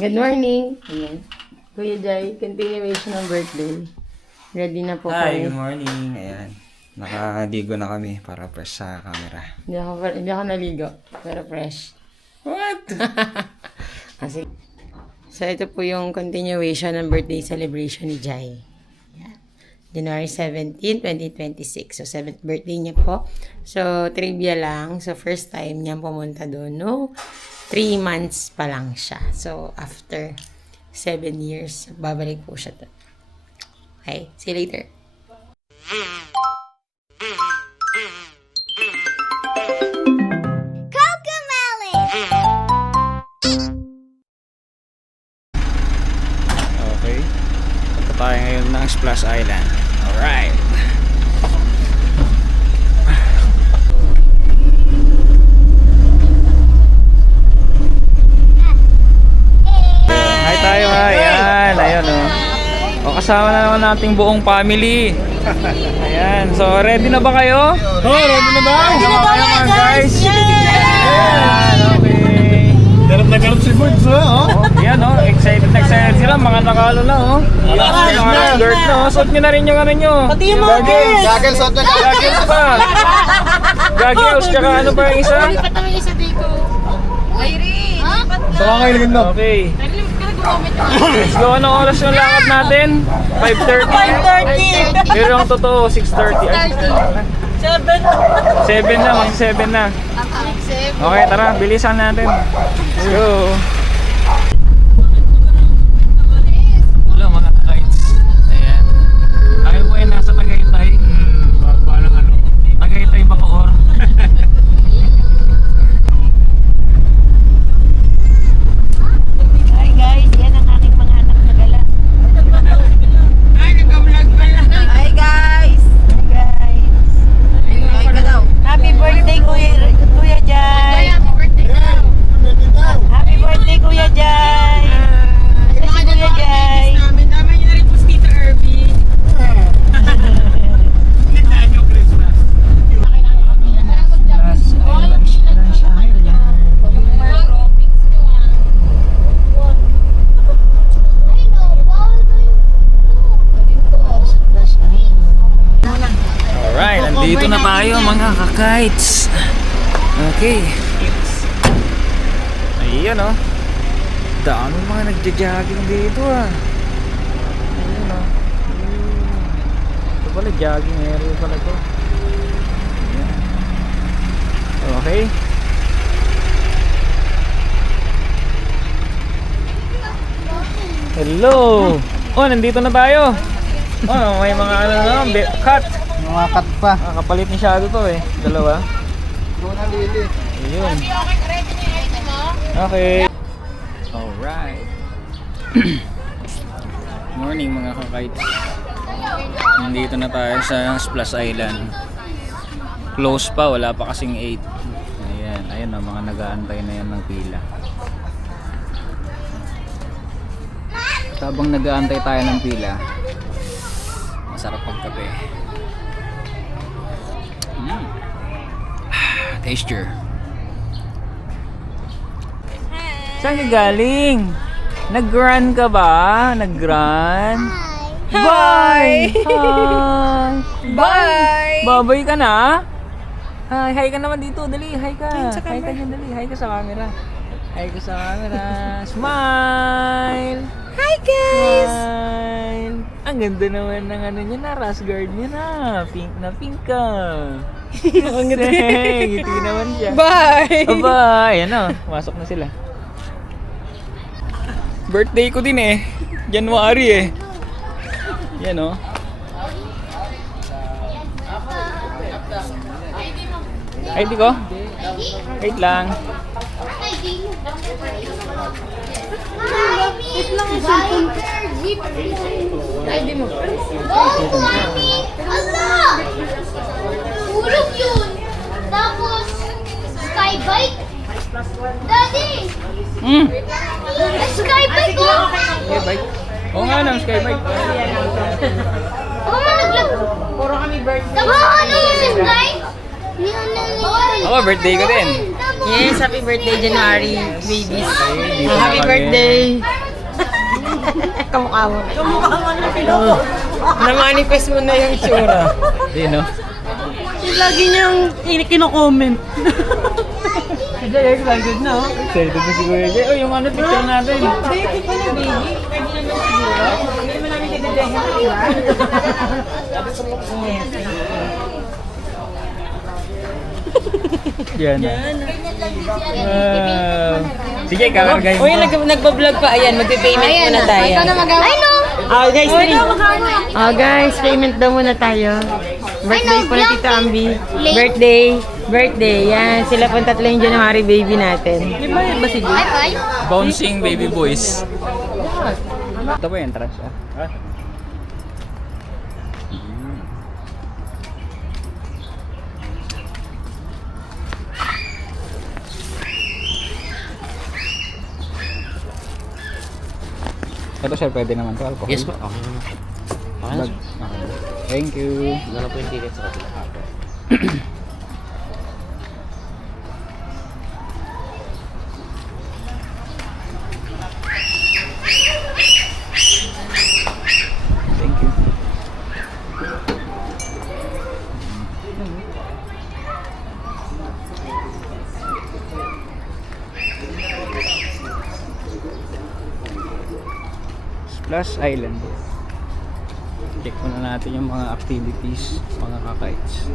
Good morning. Ayan. Kuya Jai, continuation ng birthday. Ready na po Hi, kami. good morning. Ayan. Nakaligo na kami para fresh sa camera. Hindi ako naligo, pero fresh. What? Kasi, so, ito po yung continuation ng birthday celebration ni Jai. Ayan. January 17, 2026. So, 7th birthday niya po. So, trivia lang. So, first time niya pumunta doon. No? 3 months pa lang siya. So, after 7 years, babalik po siya doon. Okay, see you later. Okay. Punta tayo ngayon ng Splash Island. Alright. Hi tayo ha. Ayan. Ayan o. O, kasama na naman nating buong family. Ayan. So, ready na ba kayo? Oh, ready na ba? Ready na ba kayo guys? Ayan. Okay. Garap na garap si Buds, oh. Yan oh, excited na excited sila, mga nakalo na oh. Mga skirt na oh, suot nyo na rin yung ano nyo. Pati yung mga Goggles. Goggles, suot na Goggles pa. Goggles, tsaka ano pa yung isa? Lipat naman isa dito. Irene, lipat na. Saka kayo lagyan na. Okay. Let's go, anong oras yung lakad natin? 5:30? 5:30. Pero ang totoo, 6:30. 7 na, mag-7 na. Okay, tara, bilisan natin. Let's go. Hello mga kites. Ayan. Tayo po ay nasa Tagaytay. Parang ano? Tagaytay Bacoor. Hi guys, yan ang aking mga anak na gala. Ay, nagka-vlog pala. Hi guys. Hi guys. Hi ka daw. Happy birthday Kuya Jai. Happy birthday daw. Happy birthday Kuya Jai. Happy Kuya Jai. Tama niyo na rin po si Tito Irby. Alright, nandito na tayo mga ka-kites. Okay. Ayan oh. Dami mga nagja-jogging dito ah. Ayan oh. Ito pala jogging area pala to. Ayan. Okay. Hello. Oh, nandito na tayo. Oh, may mga ano na, cut. Mga cut pa. Kapalit ni Shadow to eh. Dalawa. Doon na lili. Ayun. Okay. Alright. Morning mga kakait. Nandito na tayo sa Splash Island. Close pa, wala pa kasing 8. Ayan, ayan na mga nag-aantay na yan ng pila. Habang nag-aantay tayo ng pila, masarap pagkape. Texture. Saan ka galing? Nag-run ka ba? Nag-run? Bye! Hi! Bye. Babay ka na? Hi ka naman dito. Dali, hi ka. Hi ka dyan, dali. Hi ka sa camera. Hi ka sa camera. Smile! Hi guys. Smile! Ang ganda naman ng ano niya na, rash guard niya na. Pink na pink ka. Ngiti naman siya. Bye. Bye! Ano, masok na sila. Birthday ko din eh. January eh. Yan oh. ID ko? Wait lang. ID mo. Allah! Ulog yun! Tapos, skybike? Daddy! Skybike ko! Skybike? Oo nga naman, skybike. Mama, naglag... Puro kami birthday. Tama, ano yung sky? Ako, birthday ko din. Tama, Yes, happy birthday January, babies. Dito na Happy kami. birthday. Kamukha mo. Na-manifest mo na yung itsura. Di, no? Lagi niyang kino-comment. Excited na si Kuya Jay. Oh, yung ano, picture natin. Baby pa na, baby. Pwede naman siguro. Hindi mo namin didedehan, di ba? Yes. Yan. Sige, kakargay mo. Uy, nagbablog pa. Ayan, magpipayment muna tayo. I know. Guys, guys, payment daw muna tayo. Birthday po na Tito Ambi. Birthday. Yan, sila pong tatlo yung January baby natin. Di ba si Jay? High five. Bouncing baby boys. Ito po yung entrance, ah. Ito sir, pwede naman ito, alcohol. Yes po, okay naman. Okay na, Bag. sir. Okay. Thank you. Ano po yung ticket sa kapila? Thank you. Splash Island. Check muna natin yung mga activities, mga kakaits.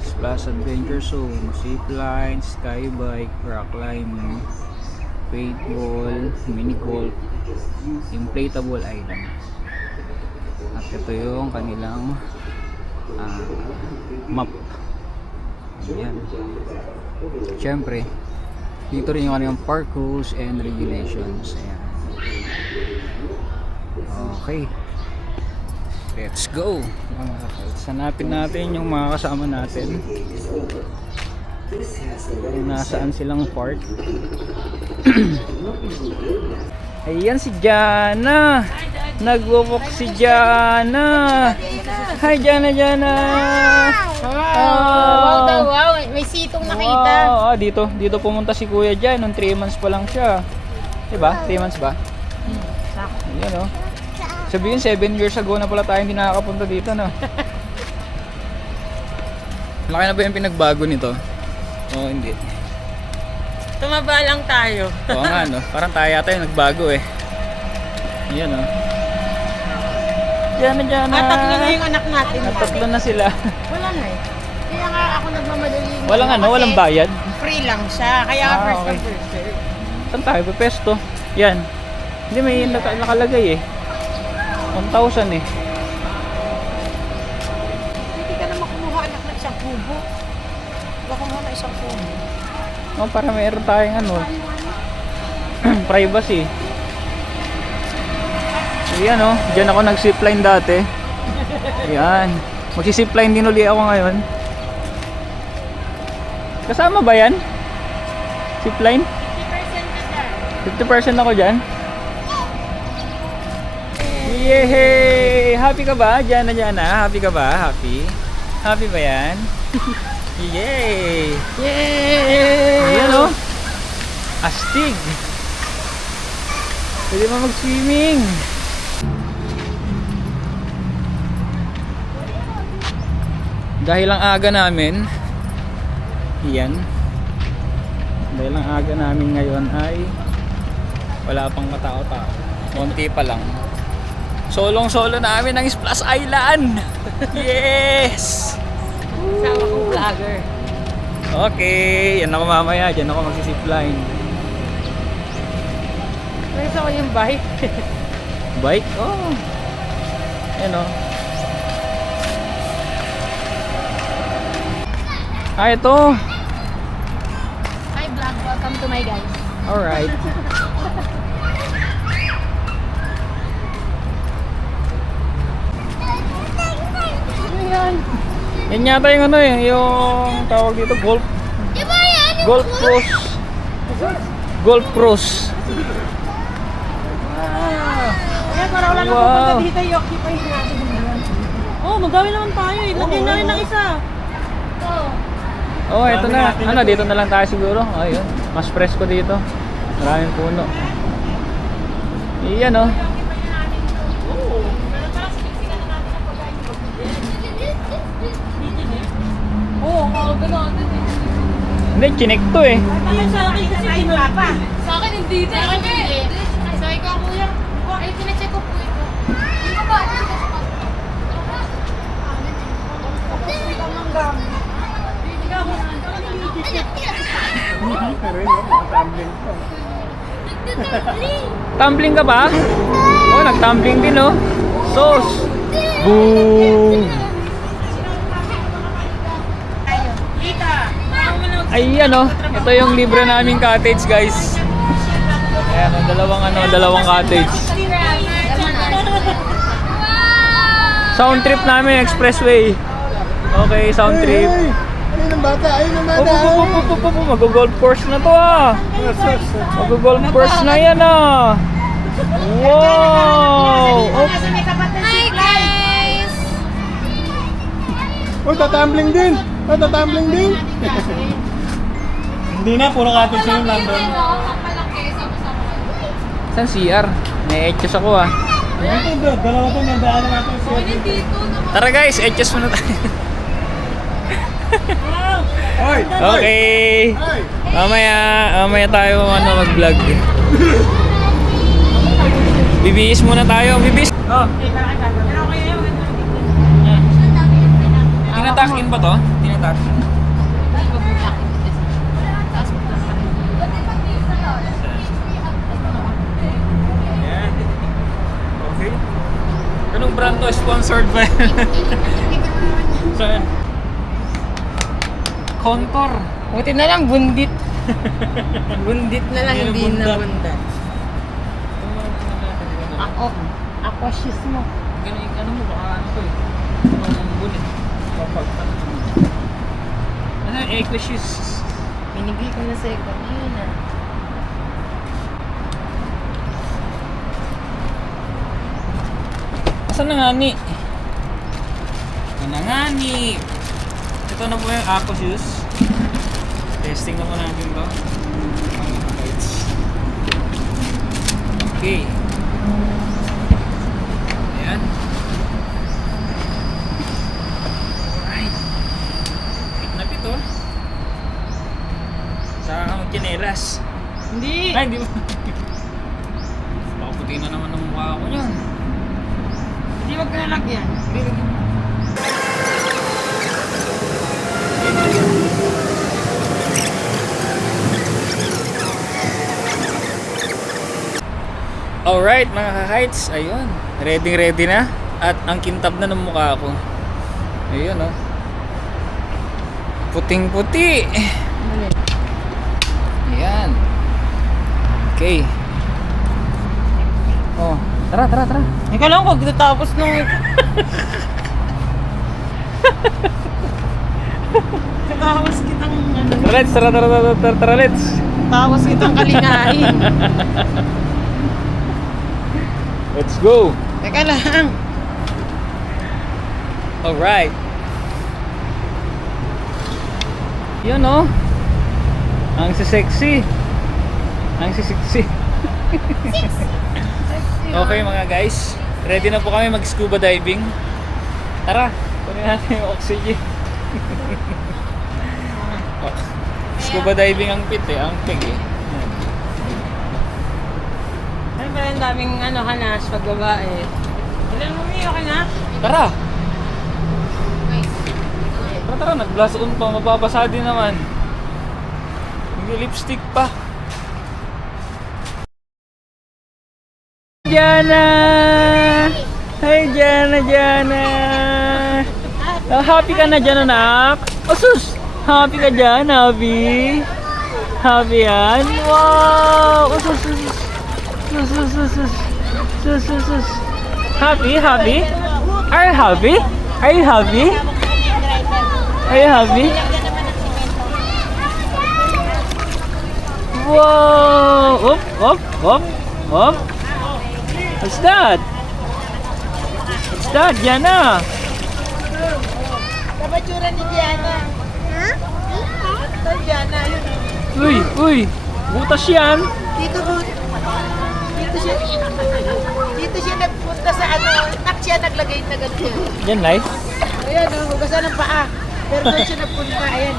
Splash Adventure Zone, zipline, skybike, rock climbing, paintball, mini golf, inflatable island. At ito yung kanilang map. Ayan. Siyempre, dito rin yung kanilang park rules and regulations. Ayan. Okay. Let's go. Hanapin natin yung mga kasama natin. Kung nasaan silang park. Ayan si Jana. Nagwo-walk si Jana. Hi Jana. Wow, may sitong nakita. Dito pumunta si Kuya Jan nung 3 months pa lang siya. Diba? 3 months ba? Ayan o. Sabihin 7 years ago na pala tayo hindi nakakapunta dito, no? Laki na ba yung pinagbago nito? Oo, hindi. Tumaba lang tayo. Oo nga, no? Parang tayo yata yung nagbago eh. Ayan o. Jana. Tatlo na yung anak natin. Tatlo na sila. Wala na eh. Kaya nga ako nagmamadali. Walang ano, walang bayad. Free lang siya. Kaya first okay. come first serve. Saan tayo? Pesto. Yan. Hindi, may nakalagay eh. 1,000 eh. Hindi ka naman kumuha anak ng isang kubo. Wala kumuha ng isang kubo. Oh, para mayroon tayong ano. Privacy. Ayan oh. Diyan ako nag-zipline dati. Ayan. Magsi-zipline din uli ako ngayon. Kasama ba yan? Zipline? 50% ako dyan. Yay! Happy ka ba? Jana. Happy ka ba? Happy ba yan? Yay! Ayan o. Astig. Pwede mo mag-swimming. Dahil ang aga namin, yan. Dahil ang aga namin ngayon ay wala pang matao-tao. Konti pa lang. Solong-solo namin ang Splash Island. Yes! Kasama kong vlogger. Okay, yan ako mamaya. Diyan ako magsisipline. Where's ako yung bike? Bike? Oh. Ayan o. Ito. Hi vlog, welcome to my guys. Alright. Yan yata yung ano eh, yung tawag dito, golf. Diba yan? Golf pros. Golf pros. Kaya para wala nang pupunta dito, i-occupy natin. Oh, magawin naman tayo eh. Lagyan na rin ng isa. Go. Oh, ito na. Ano, dito na lang tayo siguro. Ayun. Mas presko dito. Maraming puno. Iyan oh. Hindi, chinek to eh. Sa akin hindi. Sa akin hindi. Sa ikaw kuya. Ay, pinacheck ko po ito. Ito ba? Tumbling ka ba? Oh, nag-tumbling din oh. Sos. Boom. Ayan oh. Ito yung libre naming cottage, guys. Ayan, oh, dalawang cottage. Sound trip namin, expressway. Okay, sound trip. Ayun ang bata, ayun ang bata. Mag-golf course na to ah. Mag-golf course na yan ah. Wow! Oh, Hi guys! Oh, tatumbling din. Oh, tatumbling din. Hindi na, puro cottage yung nandun. saan CR? May etchos ako ah. Ito, dalawa to, nandaan natin siya. Tara guys, etchos muna tayo. Hoy! Okay. Hoy! Mamaya tayo mag-vlog. Bibihis muna tayo. Bibihis. Oh. Tinatakin ba to? Tinatakin. Yan. Okay. Anong brand to? Sponsored ba? Saan? Contour. Buti na lang, bundit. Bundit na lang, Hindi hindi na na bundat. Aquashoes mo. Ganun yung ano mo, baka ano ko eh. Ang bulit. Papagpan. Ano yung aquashoes? Binigay ko na sa ikaw. Ayun na. Asan na nga ni? Ano na nga ni? Ito na po yung aquashoes. Testing naman natin to. Okay. Ayan. Alright. Pit na pit oh. Saka ka magkinelas. Hindi! Ay, hindi mo. Baka puti na naman ang mukha ko niyan. Hindi wag ka nalagyan. Hindi, lagyan mo. Alright mga ka-heights, ayun. Ready na. At ang kintab na ng mukha ko. Ayun oh. Puting-puti. Ayan. Okay. Oh, tara. Ikaw lang kung tapos nung... Tapos kitang ano... Tara, let's. Tapos kitang kalingahin. Let's go. Teka lang. Alright. Yun oh. Ang sexy. Okay mga guys. Ready na po kami mag-scuba diving. Tara, kunin natin yung oxygen. Scuba diving ang pit eh, ang pig eh. Ano pala yung daming hanas pag babae. Ilan mo mi, okay na? Tara! Tara, nag-blast on pa, mababasa din naman. Nag-lipstick pa. Jana! Hi Jana! Oh, happy ka na dyan anak? Oh sus! Happy ka dyan, happy? Happy yan? Wow! Oh sus! Sus. Happy? Are you happy? Are you happy? Whoa! Up! What's that? Diana? Kabatsura ni Diana. Diana, yun. Uy! Butas yan! Dito siya nagpunta sa ano, siya naglagay na ganito. Yan, Lai? Ayan, hugasan ng paa. Pero doon siya nagpunta, ayan.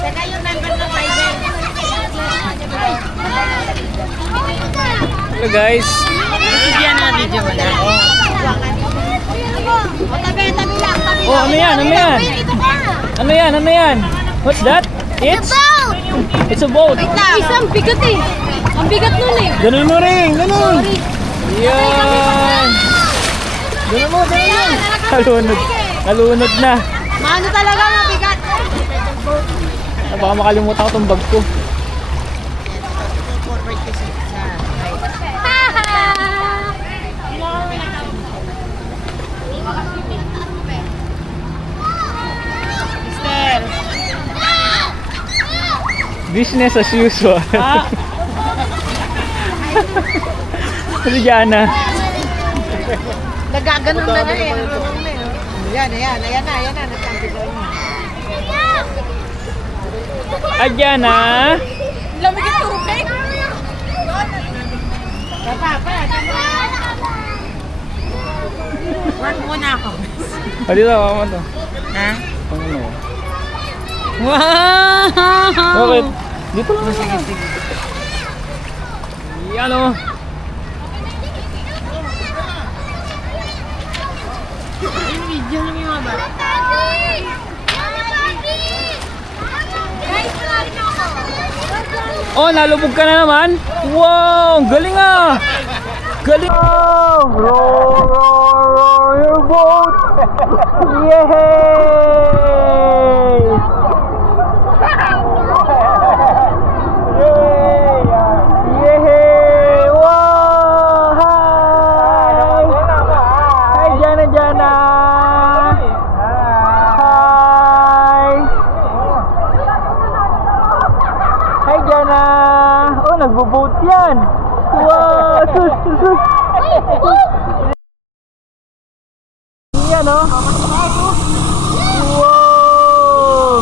Saka yung number ng Bible. Hello guys! Bigyan na video mo na. Tabi lang, tabi Oh, ano yan? Ano yan? What's that? It's a boat. Isang bigat eh. Ang bigat nun eh. Ganun mo rin, ganun. Yan. Ganun mo. Nalunod na. Maano talaga, mabigat. Baka makalimutan ko tong bag ko. Business as usual. Si Jana. Nagaganon na nga eh. Ayan na. Nagkampigaw niya. Ay, Jana. Lamigit tubig. Work muna ako. O, dito, mama to. Ha? Ano? Wow! Bakit? Dito lang. Sige. Yan o. Video na may mga bata. Oh, nalubog ka na naman? Wow! Galing ah! Galing! Oh, row your boat! Yay! Yay! Wow! Hi! Hi, Jana! Hi! Hi, Jana! Oh, nagbo-boat yan! Wow! Sus! Yan, oh! Wow!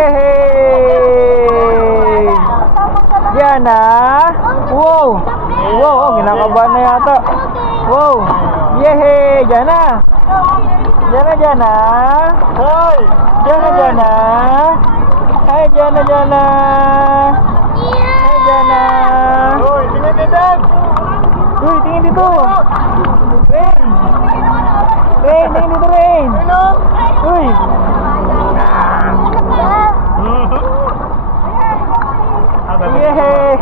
Hey! Jana! Wow! Wow! Oh, kinakabahan na yata. Wow! Yehey! Jana! Jana! Hi! Jana! Hi, Jana! Hi, Jana! Uy, tingnan dito! Uy, tingin dito! Rain! Tingin dito, Rain! Uy! Yehey!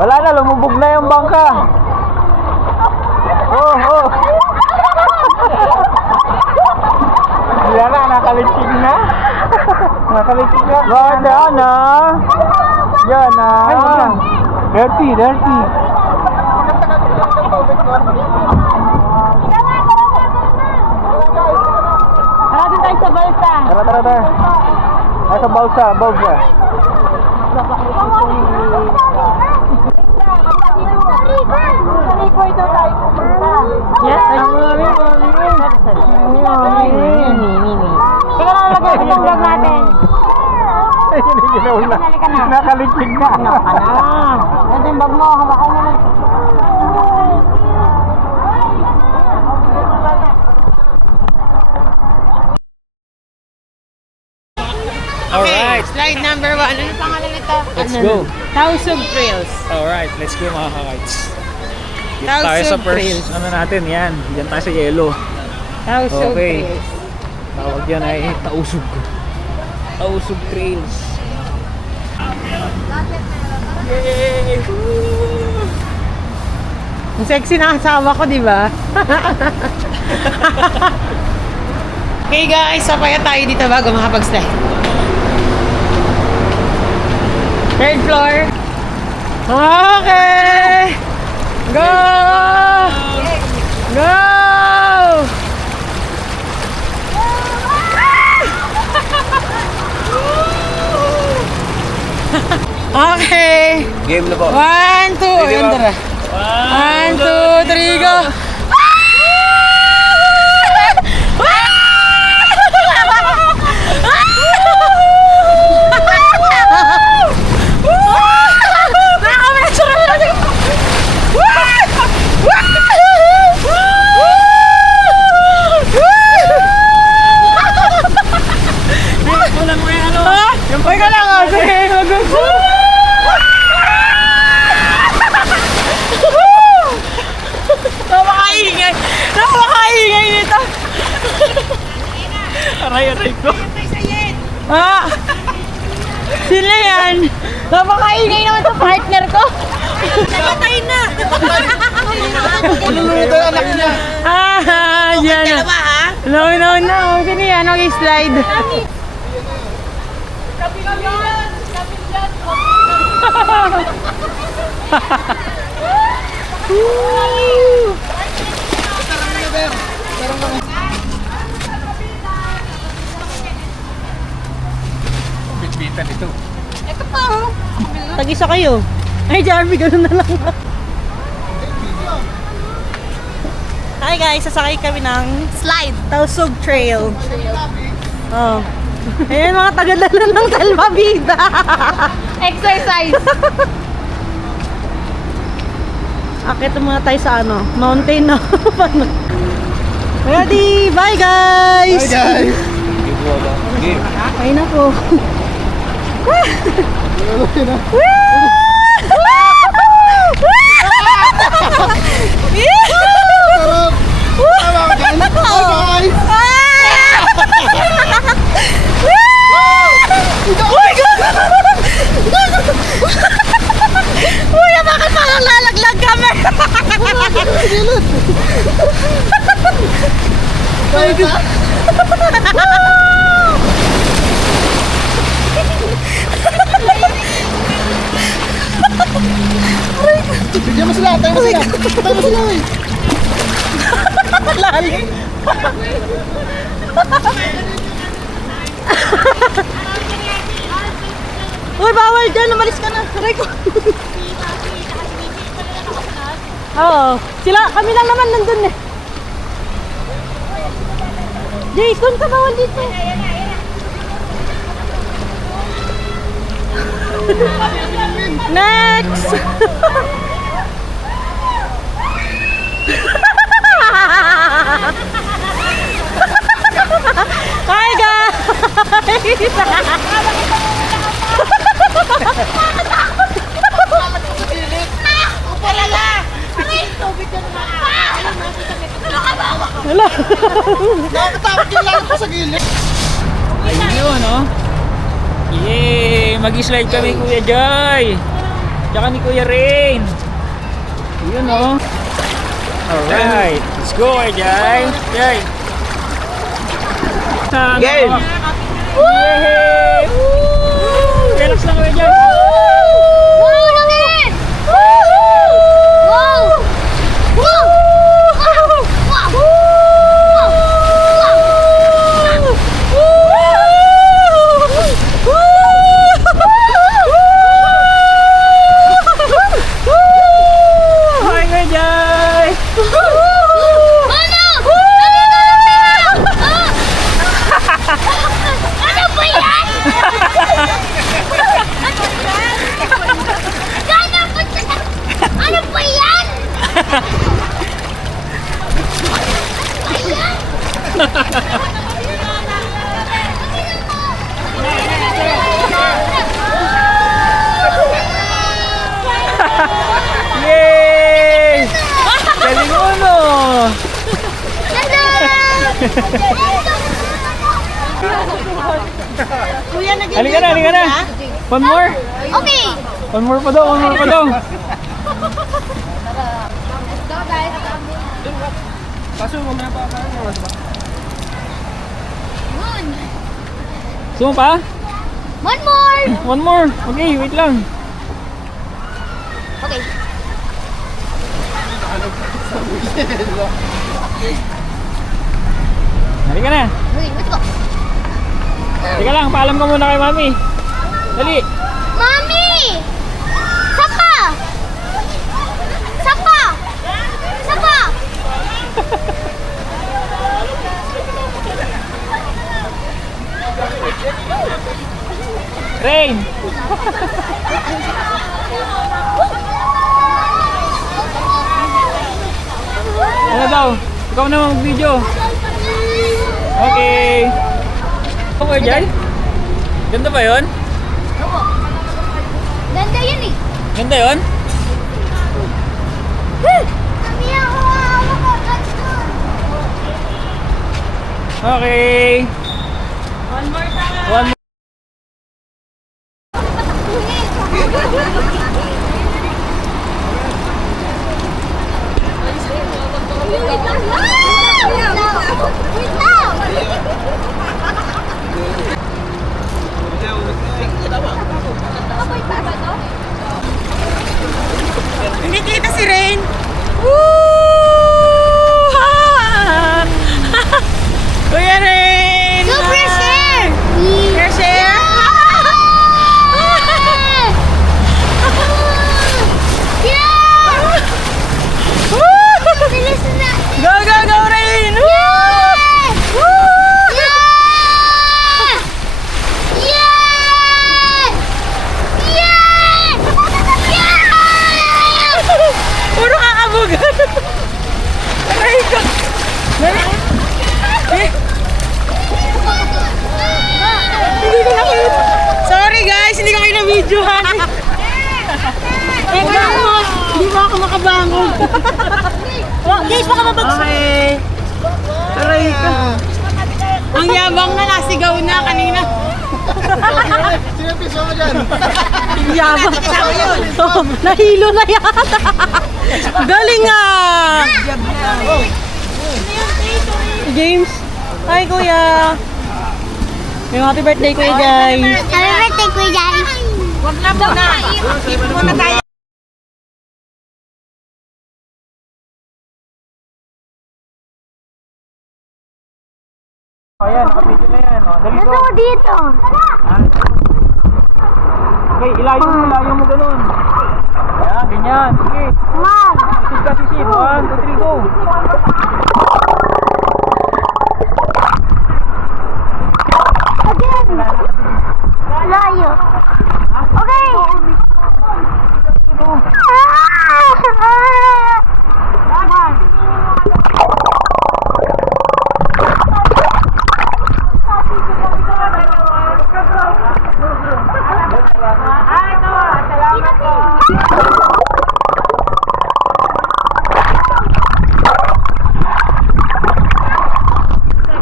Wala na, lumubog na yung bangka. Oh. Wala na, nakalichig na. Nakalichig na. Jana. Dirty. Tara tayo sa balsa. Tara. Ay, sa balsa. Yes, Teka lang, lagay ko itong vlog natin. Nakalichig na. Ano ka na? yung bag mo. Hawakan mo lang. Alright, Slide number 1. Ano pangalan nito? let's go. House of Trails. Alright, let's go mga ka-kites. Dito House tayo sa of first, Trails. ano natin, yan. Diyan tayo sa yellow. House of Okay. Trails. Tawag yan ay Tausug. Tausug Trails. Yay! Woo! Ang sexy na asawa ko, di ba? Okay guys, papaya tayo dito bago makapag-slide. Third floor. Okay! Go! Go! Okay! Game na po. 1, 2, ayun tara. 1, 2, 3, go! Teka lang ah, sige, mag-go! Napakaingay! Napakaingay nito! Aray ko. Ah! Sila yan! Napakaingay naman sa partner ko! Namatay na! Nalulunod ang anak niya. Ah! Yan na! Dalawa ha? No, no, no! Sino yan? Mag-slide! Bitbitan ito. Tag-isa kayo. Ay, Jarvie, gano'n na lang. Hi guys, sasakay kami ng Slide! Tausug Trail. Oh. Ayan mga tagadala ng Salvavida. Exercise! Akit muna tayo sa ano, mountain na. Ready? Bye guys! Hi guys. Game. Ay na po. Sarap. Tama ka dyan. Bye guys. Uy, bakit parang lalaglag kami? Bye guys. Bigyan mo sila. Tayo mo sila. Tayo mo sila. Lalim. Uy, bawal dyan. Umalis ka na. Aray ko. Oo. Sila, kami lang naman nandun eh. Jason, ka bawal dito. Next! Hi guys! Wala. Nakakatakot yung lang pa sa gilid. Ayun yun, oh. Yay! Mag-slide kami, Kuya Joy. Tsaka ni Kuya Rain. Yun, oh. Alright. Let's go, Kuya Joy. Joy. Game! Yay! Woo! Relax lang, Kuya Joy. Wow, langit! Wow! Wow! Hi, Kuya Joy. Ano ba yan? Yay! Galing mo, no? Kuya, naging Halika na, halika na. One more. Okay. One more pa daw, one more pa daw. Gusto mo pa? One more. One more. Okay, wait lang. Okay. Halika na. Okay, let's go. Teka lang, paalam ka muna kay Mami. Dali. Mami! Sapa! Sapa! Sapa! Rain! Ano daw? Ikaw na mag-video. Okay. Okay, dyan? Ganda ba yun? Ganda yun eh. Ganda yun? Mami, ako ako. Okay. One more. Wait lang. Wait lang. Hindi kita si Rain. Kuya Rain! Super share! Share, share! Yeah! Bilis na! Go, go, go, Rain! Yeah! Yeah! Yeah! Yeah! Puro kakabugan. Aray ko. Hindi ko nakita. Sorry guys, hindi ko kayo na-videohan. Hindi mo ako makabangon. Guys, baka mabagsak. Okay. Aray ka. Ang yabang na, nasigaw na kanina. Sino piso mo dyan? Yabang. Oh, nahilo na yata. Galing ah! James. Hi kuya. May happy birthday kuya guys. Happy birthday, Kuya Jai! Wag na muna. Keep muna tayo. Ayan, nakabidyo na yan. Oh. Dali Gusto ko dito. Okay, ilayo mo ganun. Ayan, ganyan. Sige. Mom! Sip ka, sisip. 1, 2, 3, go. Again! Layo. Okay!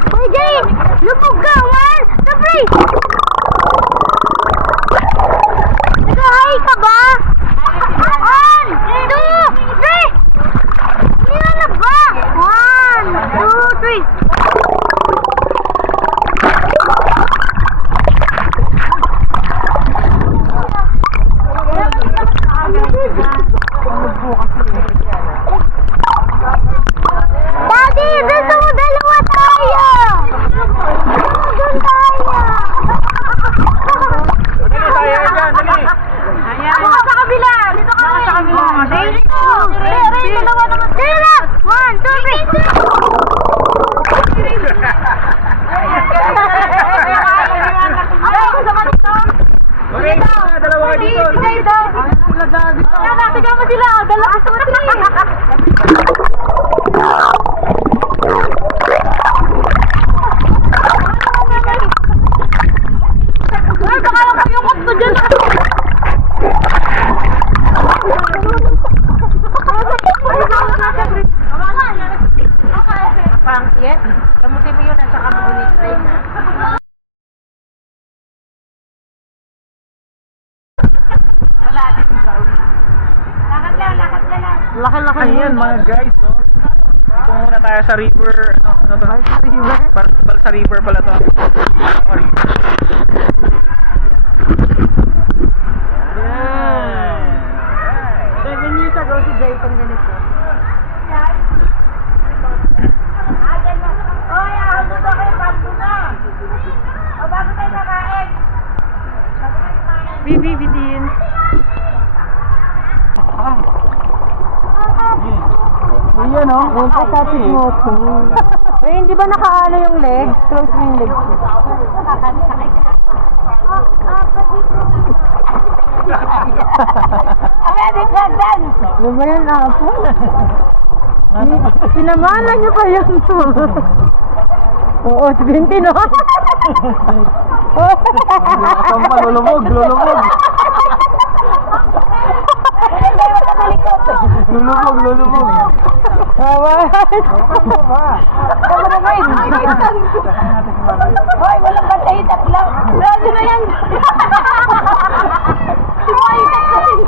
Hey, Jay! Lupog ka! 1, 2, 3! Nag-hi ka ba? 1, 2, 3! Hindi na ba? 1, 2, 3! Daddy, gusto mo dalawa tayo! Doon tayo! Dali, tayo dyan. Dali. Dito sa kabila. Dito ka sa kabila. Ray, dalawa naman. Dito lang! 1, 2, 3! Ayan mga guys, no? Dito muna tayo sa river, ano to? Balsa River? Balsa River pala to. Ayan. 7 years ago si Jay itong ganito. Oy, ako na kayo, bago na! O, bago tayo nakain! Bibi, bitin! Ayan o. Tapos mo ito. Eh, hindi ba nakaano yung leg? Close mo yung leg. Pwede ka dan! Ano ba yan ako? Sinamalan niyo pa yun to. Oo, 20 no? Saan pa? Lulubog. Lulubog. Hoy, walang batay, tatlo. Lalo na yan. Sumayitat ko rin.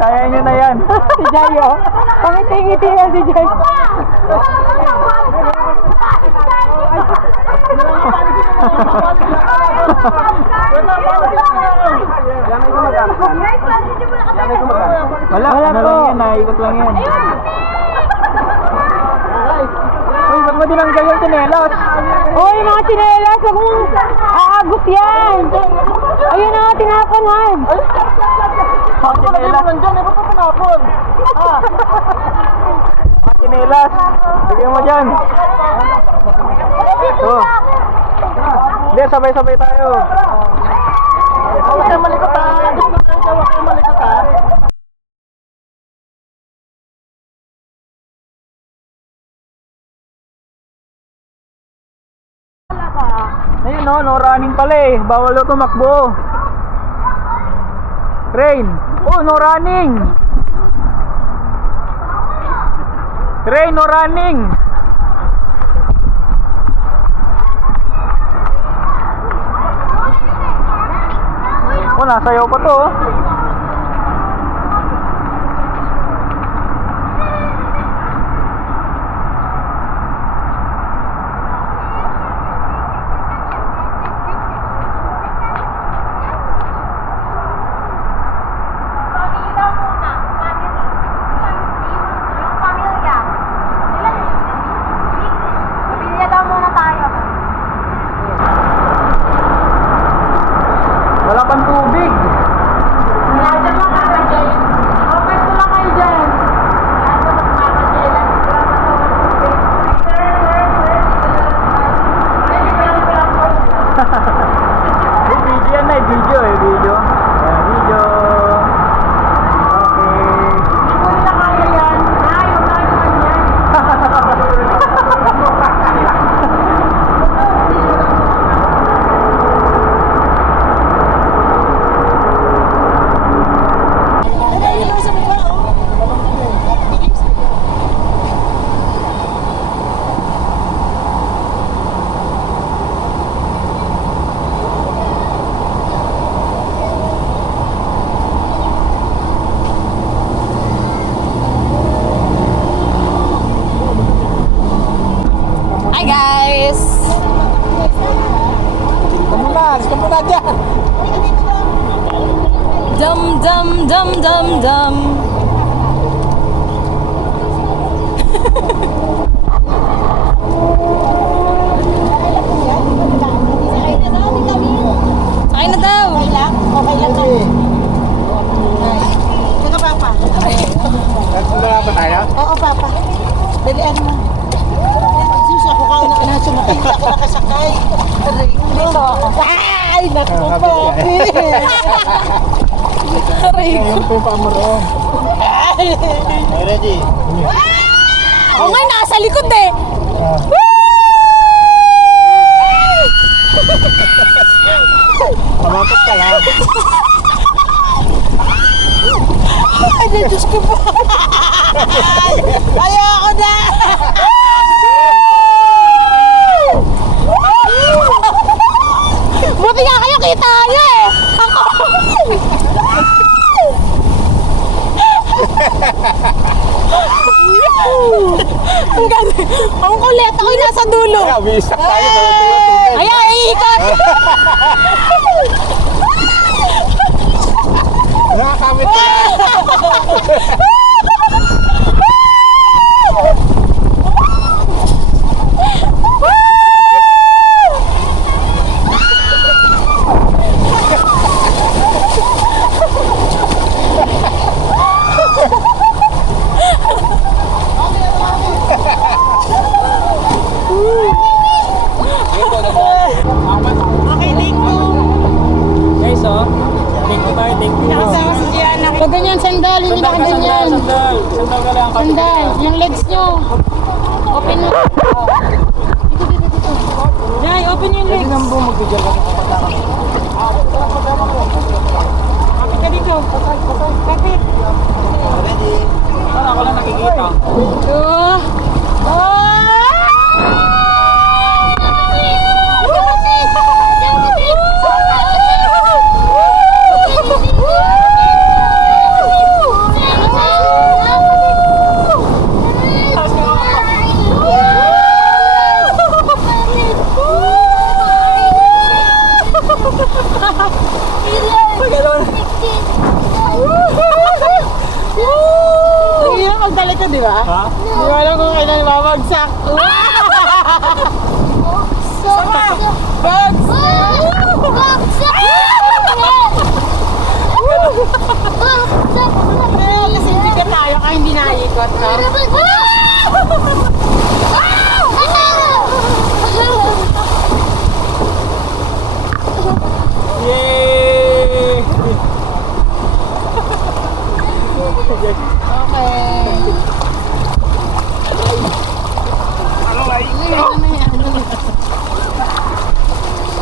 Kaya nyo na yan. Si Jay, oh. Pangiti-ngiti yan si Jay. Wala po. Naikot lang yan. Uy, ba't mo dinanggal yung tinelos? Hoy, mga chinelas, huwag mong aagos yan. Ayun na, tinapon, Hard. Mga tinelas. Mga tinelas. Bigyan mo dyan. Oh. Hindi, sabay-sabay tayo. Huwag kayo malikot ha. Huwag kayo malikot ha. Ayun no running pala eh. Bawal daw tumakbo. Train. Oh, no running. Train, no running. Oh, nasayaw pa to oh. Wala pang tubig. Video yan na eh, video. Ayan, video. Hi guys! Kamu na dyan. Dum. Sakay na daw! Okay lang? Okay lang na. Saka papa? Wala pa tayo? Oo papa. Dalian mo. Sus, ako ka na sumakay. Hindi ako nakasakay. Dito ako. Ay! Naku papi! Ngayon po pa mo ron. Ready? Ako nga nasa likod eh! Pamatot ka lang. Ay, Diyos ko po! Ayoko na! Buti nga kayo kita niya eh! Ako! Ang kulit, ako'y nasa dulo. Kaya, umiisak tayo. Ayan, iikot. Nakakamit ko na. Okay, thank you. Guys, oh. Thank you tayo, thank you. Nakasama si Gianna. Pag ganyan, sandal, hindi Sandal, nakaganyan. sandal. Sandal ka lang. Sandal, yung legs nyo. Open mo. Jai, open yung legs. Tingnan mo, magbigyan ka. Kapit ka dito. Kapit. Para ako lang nakikita. Ang hirap magdala ka, di ba? Ha? Di ba alam kung kailan mabagsak? Kasi hindi ka tayo kaya hindi naikot, no? Yay!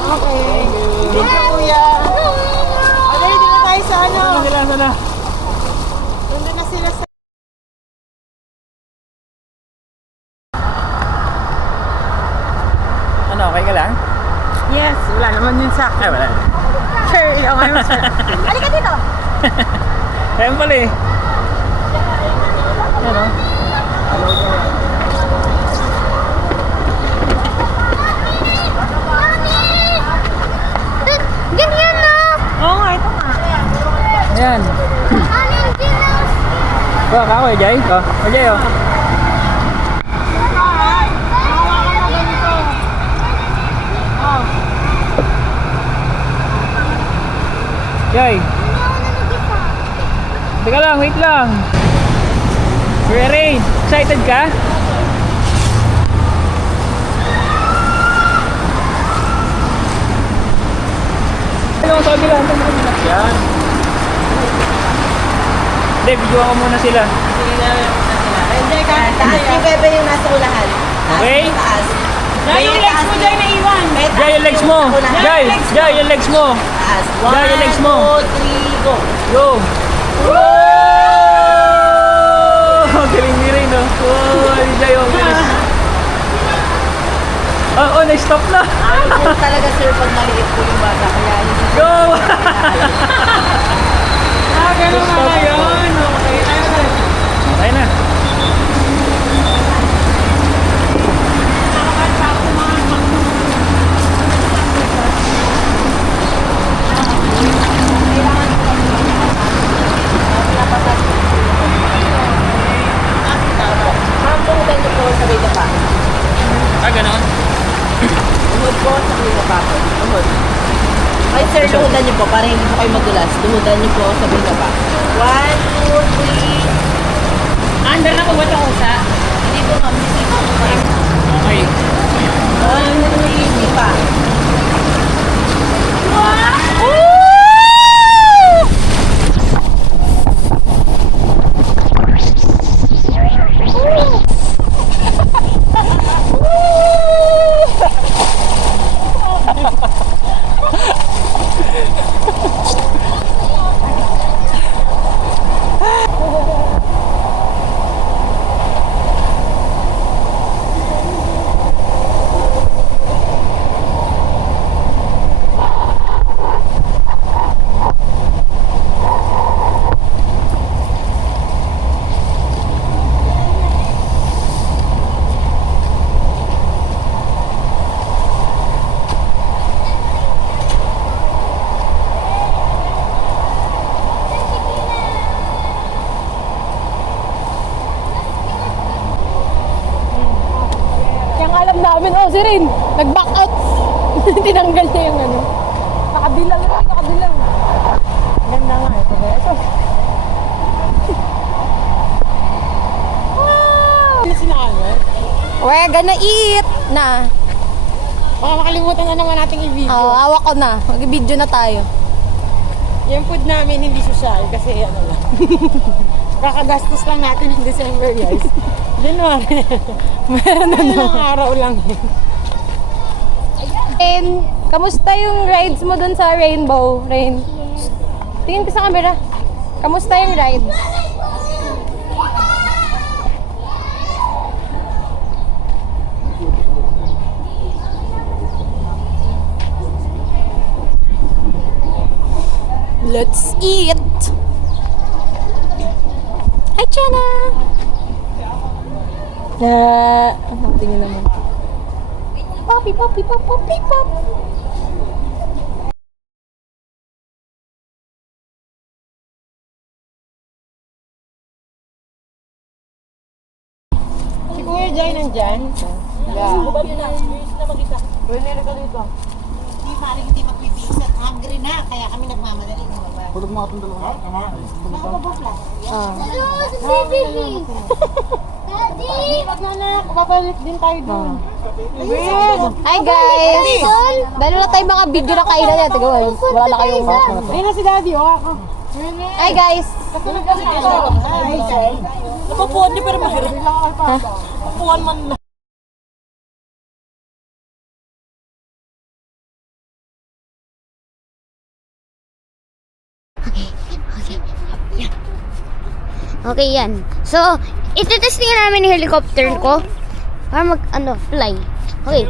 Okay. Thank you, kuya. Okay, dito na tayo sa ano. Sana. Doon na sila sa... Ano, okay ka lang? Yes, wala naman yun sa akin. Ay, wala. Sure, ikaw ngayon, sir. Halika dito. Ayan pala eh. Ayan o. Ganyan na! Oo nga, ito nga. Ayan. Oh, ako eh, Jay. Oh, Jay oh. Jay. Teka lang, wait lang. Ready? Excited ka? Ano sa kabila? Yan. Hindi, videoan ko muna sila. Hindi ka, taas yung bebe yung nasa ulahan. Okay? Taas. Jai, yung legs mo dyan na iwan. Jay, yung legs mo. Jay, Jay, yung legs mo. Taas. Jai, yung legs mo. 1, 2, 3, go. Go! Wow! Galing ni Ray, no? Wow, Jay, oh, galing. Oh, na-stop na. Ayaw po talaga, sir, pag maliit po yung bata. Kaya yun. Go! Ganun Stop. nga yun. Okay, tayo na. Okay na. Tumutan niyo po sabay na pa. Ah, ganon? Tumod po sabay na pa. Tumod. Ay, sir, tumutan niyo po para hindi po kayo magulas. Tumutan niyo po sabay na pa. 1, 2, 3. Under na po ba ito usa? Hindi po, ma'am. Okay. 1, 2, 3, pa. Alam namin, oh, si Rin, nag-back out. Tinanggal niya yung ano. Nakadilaw yun, nakadilaw. Ganda nga, ito ba? Ito. Wow! Sinangan? We're gonna eat na. Baka makalimutan na naman nating i-video. Hawak ko na. Mag-video na tayo. Yung food namin hindi social kasi ano lang. Kakagastos lang natin ng December, guys. January. Meron na ilang araw lang yun. Rain, kamusta yung rides mo dun sa Rainbow? Rain. Tingin ko sa camera. Kamusta yung rides? Let's eat! Hi, Chana! Tingnan naman. Poppy, poppy, pop, poppy, pop! Si Kuya Jai nandyan. Hindi magpipinsan. Hungry na, kaya kami nagmamadali. Tulog mga itong dalawa. Tama. Wag na na, babalik din tayo doon. Hi guys! Dahil wala tayong mga video na kainan yan. Tiga, wala na kayong... Ayun na si Daddy, oh ako. Hi guys! Napapuan niya pero mahirap. Napapuan man na. Okay, yan. So, ito-testing namin yung helicopter ko. Para fly. Okay.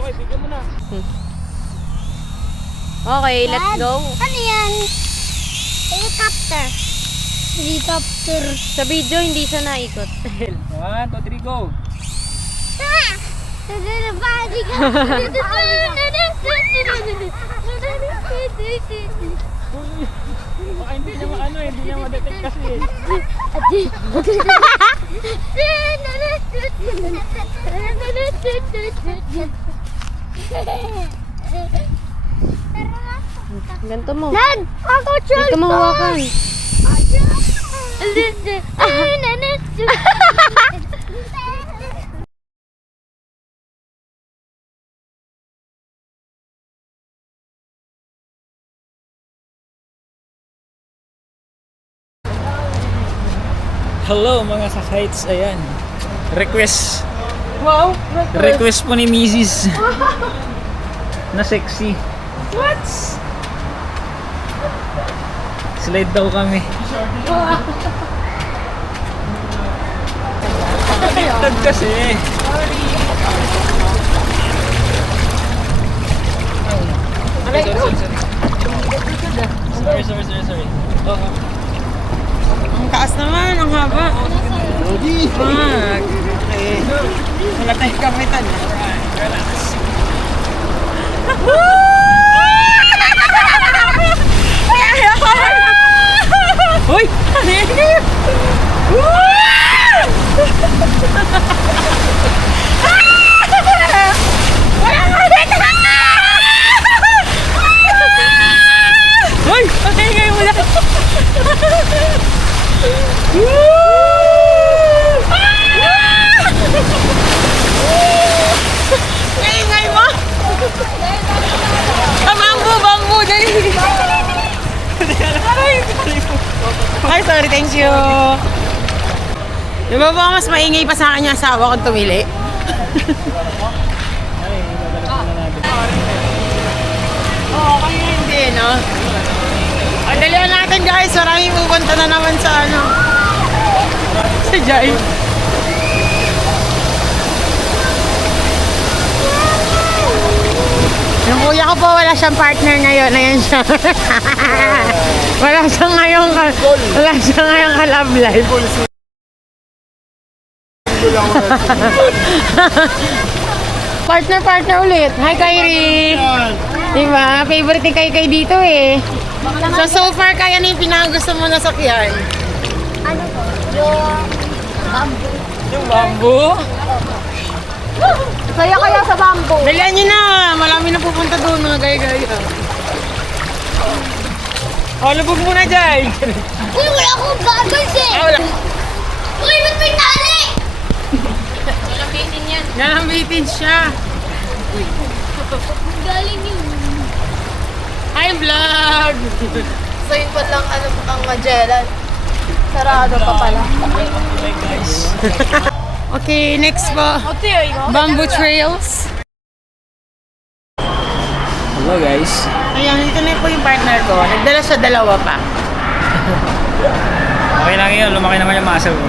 Okay, let's go. Ano yan? Helicopter. Helicopter. Sa video, hindi siya naikot. 1, 2, 3, go! Body ka. Baka hindi niya hindi niya ma-detect kasi eh. Ganito mo. Dad! Ako, Charles! Dito mo hawakan. Hello mga ka-kites, ayan. Request. Wow! Request po ni Mrs. na sexy. What? Slide daw kami. Tag kasi. Sorry. Oh. Ang taas naman, ang haba. Okay. Wala tayong kapitan. Hoy! Ano yan? Hoy! Okay, ngayon mo na. Ingay mo! Bambu! Dali! Ay, sorry, thank you. Di ba ba mas maingay pa sa akin yung asawa kong tumili? Oo, kaya hindi, no? Ang dalihan natin, guys. Maraming pupunta na naman sa ano. Sa Jai. Yung kuya ko po, wala siyang partner ngayon. Ayan siya. wala siyang ngayong ka-love life. Partner ulit. Hi, Kyrie. Diba? Favorite ni Kai dito eh. So far, kaya na yung pinakagusto mo na sakyan? Ano po? Yung bamboo. Yung bamboo? Saya kaya sa bamboo. Dalian nyo na. Marami na pupunta doon mga gaya-gaya. Oh, lubog muna dyan. Uy, wala akong goggles eh! Wala. Uy, ba't may tali? Nalambitin siya. Galing yun. Hi, vlog! So yun pa lang ang Magellan. Sarado pa pala. Okay, next po. Bamboo Trails. Hello guys. Ayan, ito na po yung partner ko. Nagdala siya dalawa pa. Okay lang yun, lumaki naman yung muscle ko.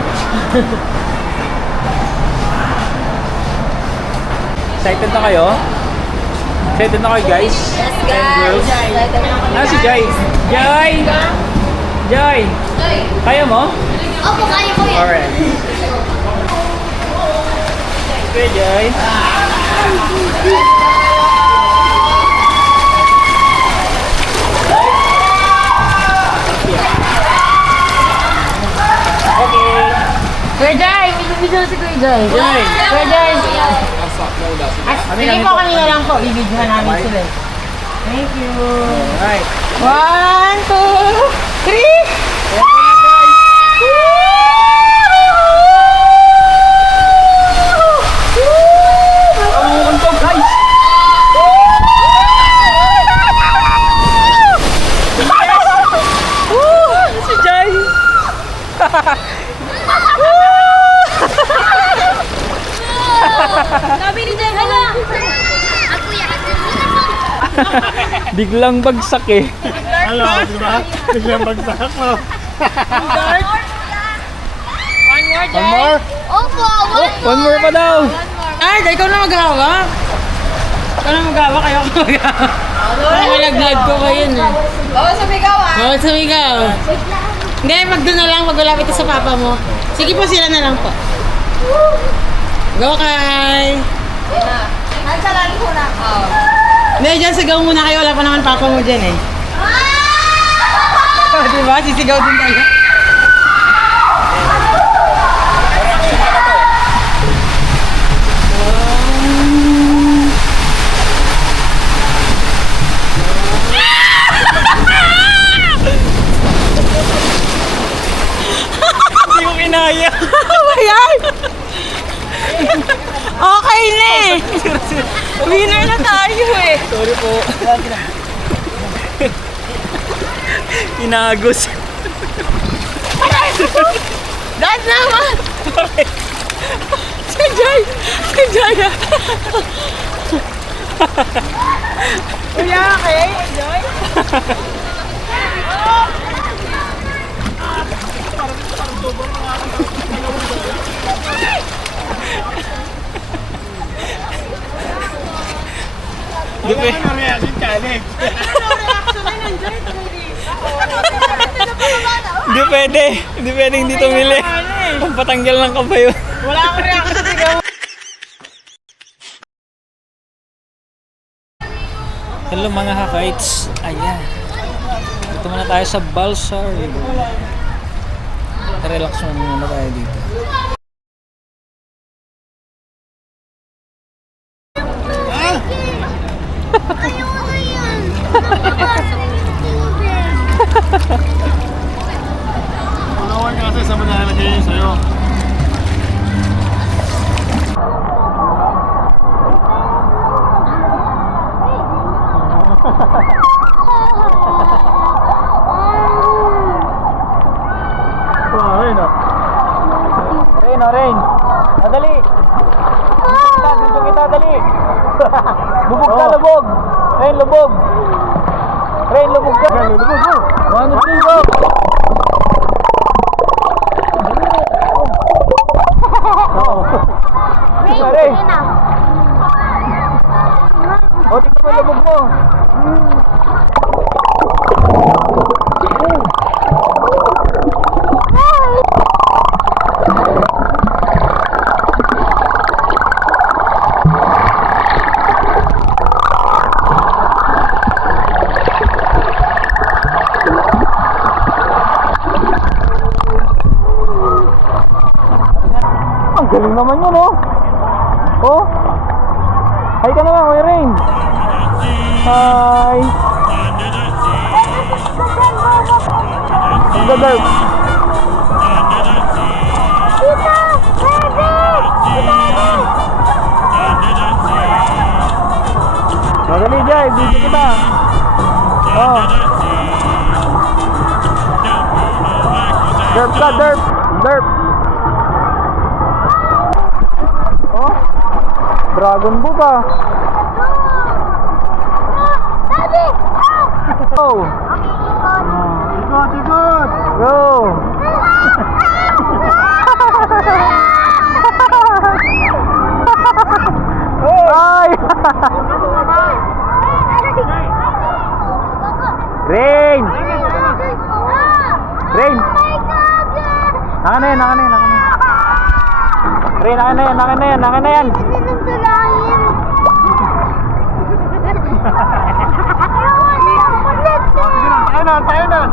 Excited na kayo? Excited na kayo guys? Yes, And guys. girls? Ah, si Joy! Joy! Joy! Kaya mo? Opo, kaya ko yan. Alright. Okay, Joy. Okay. Kuya Jai! May video na si Kuya Jai. Joy! Kuya Jai! Sige po, kanina lang po. I-videohan namin sila. Thank you. Alright. 1, 2, 3! Ang to guys! Si Joy! Sabi ni Jen, hala! Ako yan. Biglang bagsak eh. Ano, di ba? Biglang bagsak mo. One more? Opo, One more pa daw. Ay, ikaw na maghawak. Ikaw na maghawak, kayo ako maghawak. Malaglag ko kayo eh. Bawal sumigaw ah. Bawal sumigaw. Hindi, pag doon na lang, pag malapit sa papa mo. Sige po, sila na lang po. Go, Kai! Nasa lagi ko na. Hindi, dyan sigaw muna kayo. Wala pa naman papa mo dyan eh. Diba? Sisigaw din tayo. Hindi ko kinaya. Ayan! Okay na eh! Winner na tayo eh! Sorry po. Inagos. Dad naman! Si Jai! Si Jai! Kuya, okay? Enjoy? Depende. Ano reaction challenge? Hindi pwede. Hindi pwede hindi tumili. Pampatanggal ng kabayo. Wala akong reaction sigaw. Hello mga ka-kites. Ayan. Dito muna tayo sa Balsa River. Relax muna tayo dito. Unawan ka kasi sa manalagay yun sa'yo. Rain, Rain. Madali. Dito kita, dali. Lubog ka, lubog. Rain, lubog. Rain, lubog ka. Lubog, go. 1, 2, 3, go. Rain. O, tingnan mo lubog mo. Ang galing naman yun, oh. Oh. Hi ka naman, Kuya Rain. Hi. Gagal. Madali, Jai. Video kita. Oh. Derp ka, derp. Derp. Oh. Dragon Boat ah. Go. Ikot, ikot! Go. Ay. Rain. Rain. Naka na yan, naka na yan, naka na yan. Rain, naka na yan, naka na yan, naka na yan. Tayo na, tayo na!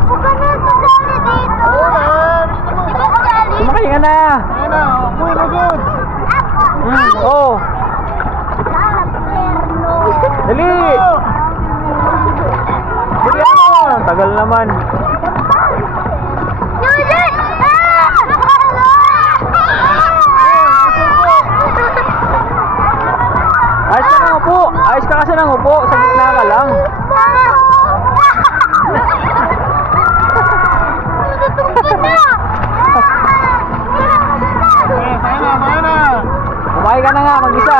Oo na! Sumakay ka na. Tayo na! Uy, lagod! Oh. Dali. Dali ako. Tagal naman. Ayos ka nang upo. Ayos ka kasi nang upo. Sa gitna ka lang. Tayo na, tayo na! Kumain ka na nga mag-isa.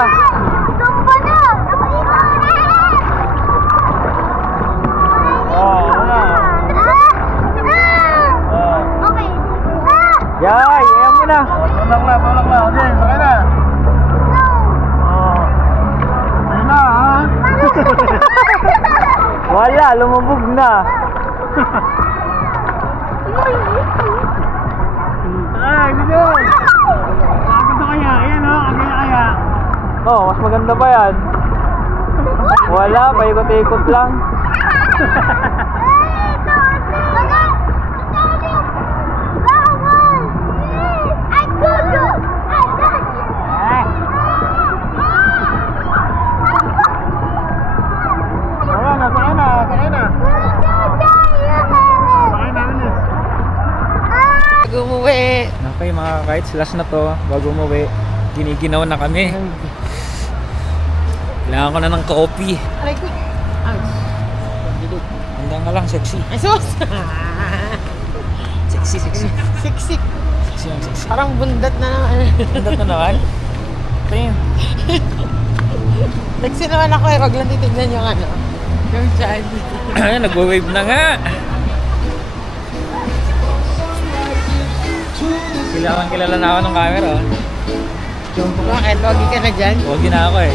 Oo, wala. Yay, ayaw mo na. Tulak na, tulak na. Okay, sakay na. Oo. Tayo na, ha? Wala, lumubog na. Ay, dito! Maganda kaya? Ayan, o. Ang ganda kaya? Oh, mas maganda pa yan. Wala, paikot-ikot lang. Ayan, sakay na, sakay na. Sakay na, bilis. Gumuwi. Okay mga kites, last na to. Bago umuwi, giniginaw na kami. Kailangan ko na ng coffee. Aray ko. Ouch. Handa ka lang, sexy. Ay, sus! Sexy, sexy. Siksik. Sexy lang, sexy. Parang bundat na naman. Bundat na naman. Ito yun. Sexy naman ako eh. Wag lang titignan yung ano. Yung child. Ayan, nagwa-wave na nga. Kilala na ako ng camera. Oh. Bakit? Wagi ka na dyan? Huwag na ako eh.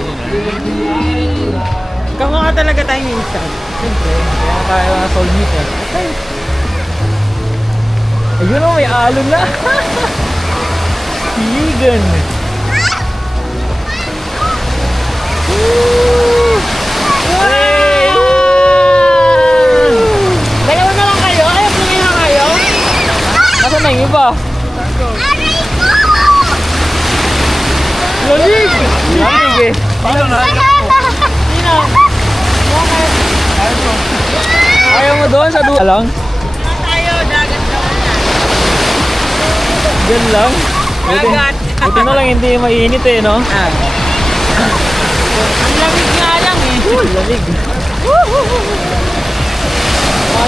Kamukha talaga tayo minsan. Siyempre, kaya tayo na soulmate eh. Ayun o, may alon na. Vegan. Dalawa na lang kayo? Ayaw pumili na kayo? Nasaan na yung iba? Lalig! Lalig eh. Sino? Ayaw mo doon sa duwa lang? Tayo, dagat naman na. Diyan lang? Dagat. Buti na lang hindi mainit eh, no? Ang lamig nga lang eh. Lalig.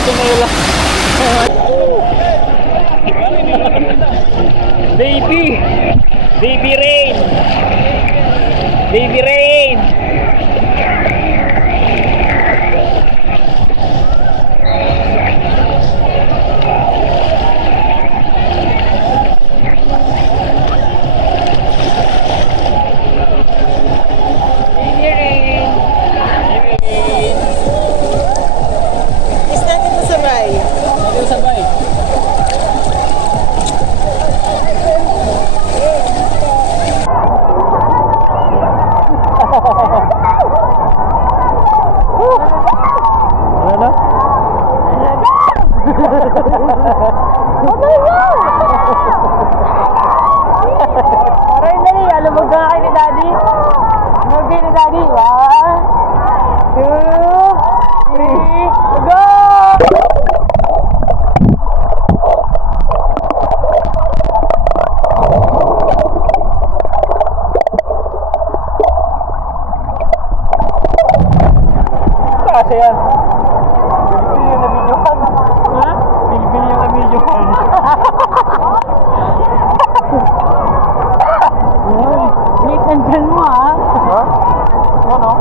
Tumayo lang. Baby! Baby Rain! Baby Rain! Is natin masabay. Ito sabay. Masaya. Bilbil yung na-videohan. Ha? Bilbil yung na-videohan. Wait, nandyan mo ah. Ha? Ano?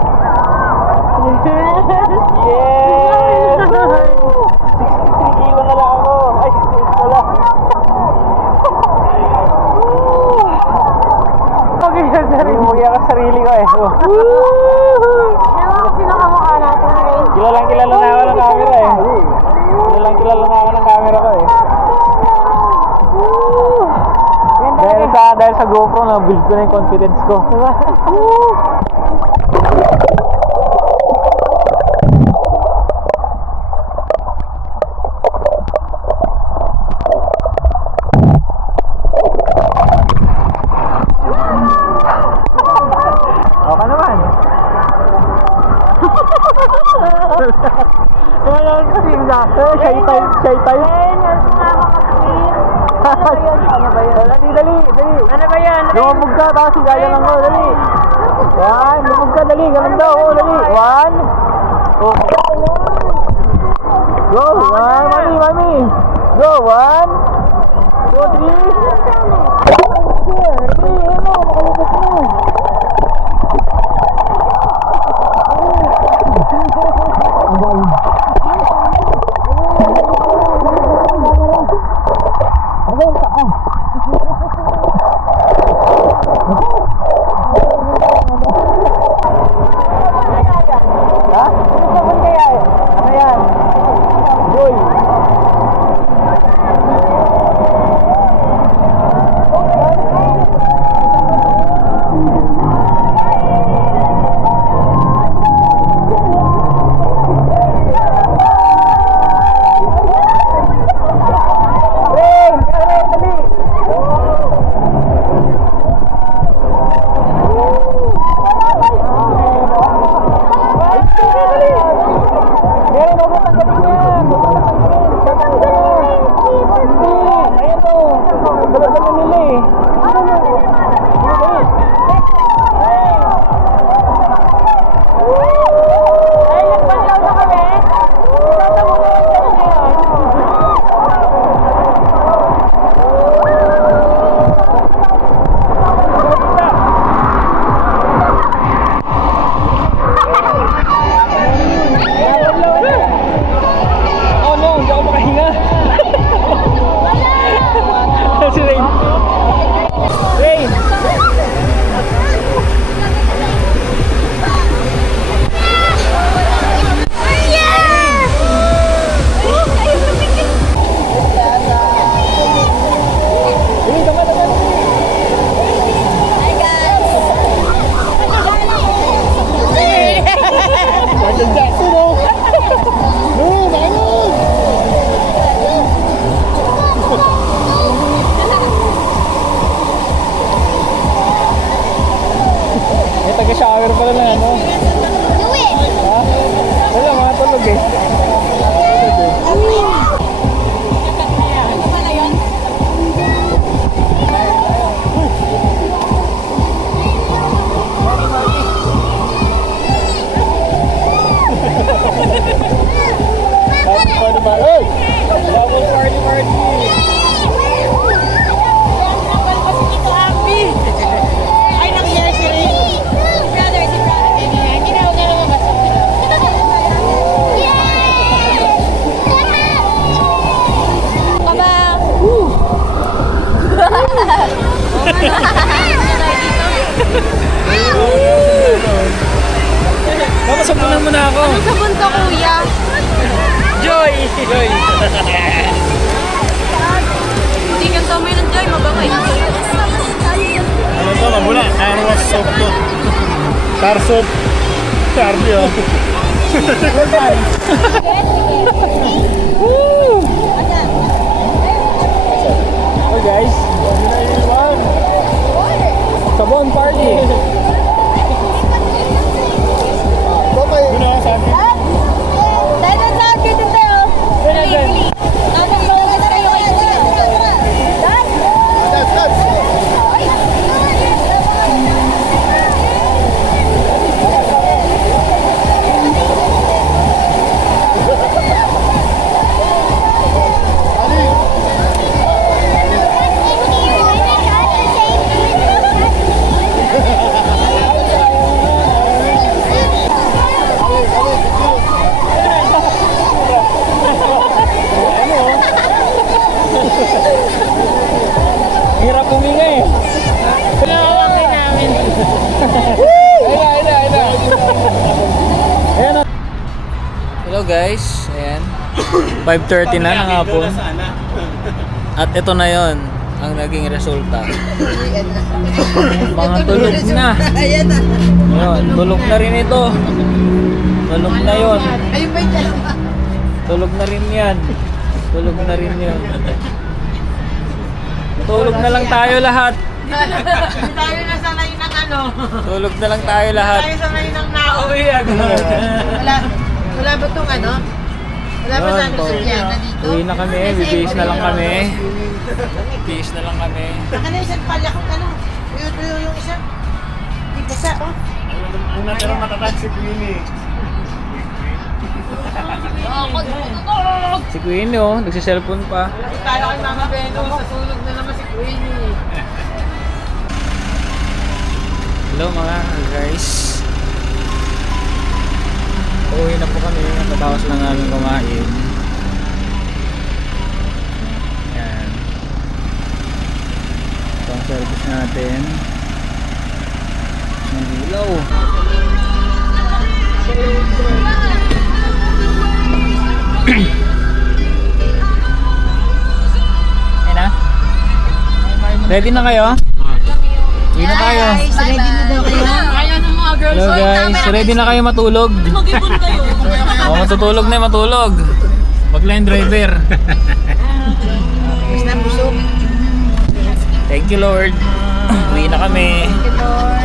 Yes! 63 kilo na lang ako. Ay, 68 na lang. Umuwi ako sa sarili ko eh. Sino kamukha natin ngayon? Kilalang kilala na ako ng camera eh. Kilalang kilala na ako ng camera ko eh. Dahil sa GoPro na build ko na yung confidence ko. Okay naman. Wala kasi na. Shy type. Ano ba yun? Dali. Ano ba yan? Lumabog ka, tapos sigaya lang mo, dali. Yan, lumabog ka, dali. Ganun daw, dali. 1. Oh. Go, 1. Mami. Go, 1. 2, 3. Dali, ano, makalabas mo. Ha? Ano yan? Joy. Taga-shower pala na ano. Do it! Ha? Wala, mga tulog eh. Party ba? Hey! Double party! Ay, nangyari si Ray. Brother. Ginawa ka naman ba sa Sabunan mo na ako. Anong sabon ka, kuya? Joy! Hindi kang tamay ng Joy, mabangay. Ano to, mabula? Car wash soap to. Car soap. Cardio. Oh guys, sabon party. guys, ayan. 5:30 na ng hapon. At ito na yon ang naging resulta. Mga tulog na. Ayan na. Yun, tulog na rin ito. Tulog na yon. Ayun ba yung dalawa? Tulog na rin yan. Tulog na rin yun. Tulog na lang tayo lahat. Tayo na sanay ng ano. Tulog na lang tayo lahat. Tayo sanay ng nauwi agad. Wala ba itong ano? Wala ba sa Yun, ano Sulyana dito? uwi na kami, bibihis na lang kami. Bibihis na lang kami. Saka na isang pala kung ano. Tuyo yung isa. Yung basa, oh. Una pero matatag si Queenie. Si Queenie oh, nagsiselfone pa. Tayo kay Mama Beno. Sa sulog na naman si Queenie. Hello mga guys. Uwi na po kami, natapos lang namin kumain. Yan. Ito ang service natin. Ang ilaw. Ayun na. Ready na kayo? Uwi na tayo. Ready na daw kayo? Ayaw ng mga girls. Hello guys, ready na kayo matulog? Mag-ipon kayo. Matutulog na, matulog. Mag-line driver. Gusto na busog. Thank you Lord. Uwi na kami. Lord.